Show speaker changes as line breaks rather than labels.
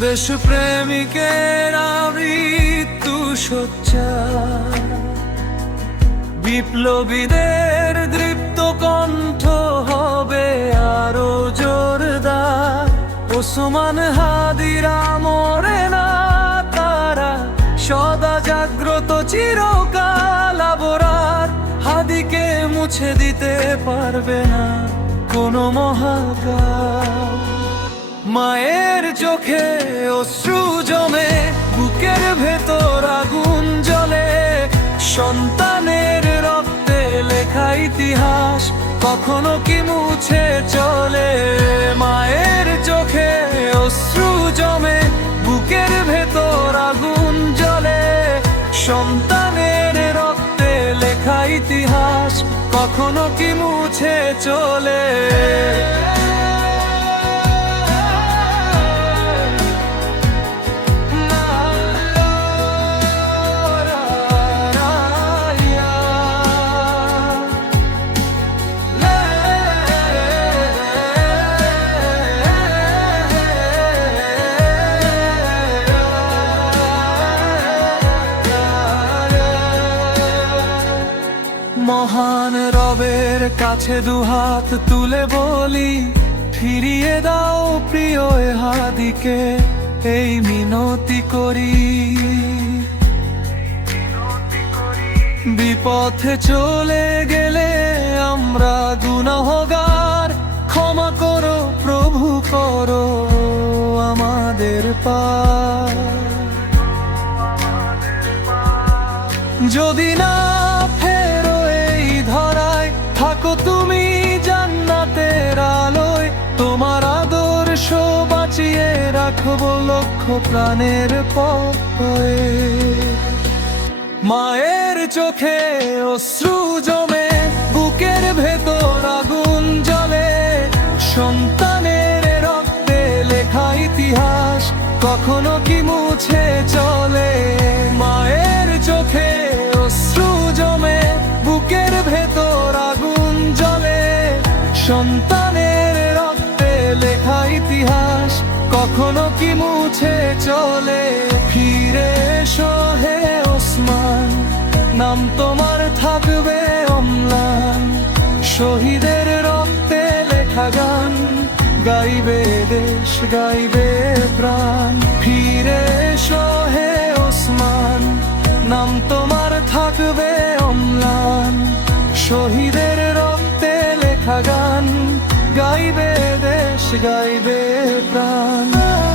দেশ প্রেমিকের মৃত্যু সচ্চা। বিপ্লবীদের দৃপ্ত কণ্ঠ হবে আরও জোরদার। ওসমান হাদিরা মরে না তারা, সদা জাগ্রত চিরকাল আবরার। হাদিকে মুছে দিতে পারবে না কোনো মহাকাল। মায়ের চোখে অশ্রু জমে, বুকের ভেতর আগুন জ্বলে। সন্তানের রক্তে লেখা ইতিহাস কখনো কি মুছে চলে? মায়ের চোখে অশ্রু জমে, বুকের ভেতর আগুন জ্বলে। সন্তানের রক্তে লেখা ইতিহাস কখনো কি মুছে চলে? রবের কাছে দুহাত তুলে বলি, ফিরিয়ে দাও প্রিয় হাদিকে এই মিনতি করি। বিপথে চলে গেলে আমরা গুনাহগার, ক্ষমা করো প্রভু করো আমাদের পা যদি না রাখব লক্ষ প্রাণের পথে। মায়ের চোখে অশ্রু জমে, বুকের ভেতর আগুন জ্বলে। সন্তানের রক্তে লেখা ইতিহাস কখনো কি মুছে চলে? মায়ের চোখে অশ্রু জমে, বুকের ভেতর আগুন জ্বলে। সন্তানের রক্তে লেখা ইতিহাস কখনো কি মুছে চলে? ফিরে এসো হে ওসমান, নাম তোমার থাকবে অম্লান। শহীদের রক্তে লেখা গান, গাইবে দেশ, গাইবে প্রাণ। ফিরে এসো হে ওসমান, নাম তোমার থাকবে অম্লান। শহীদের গাইবে দেশ গাইবে প্রাণ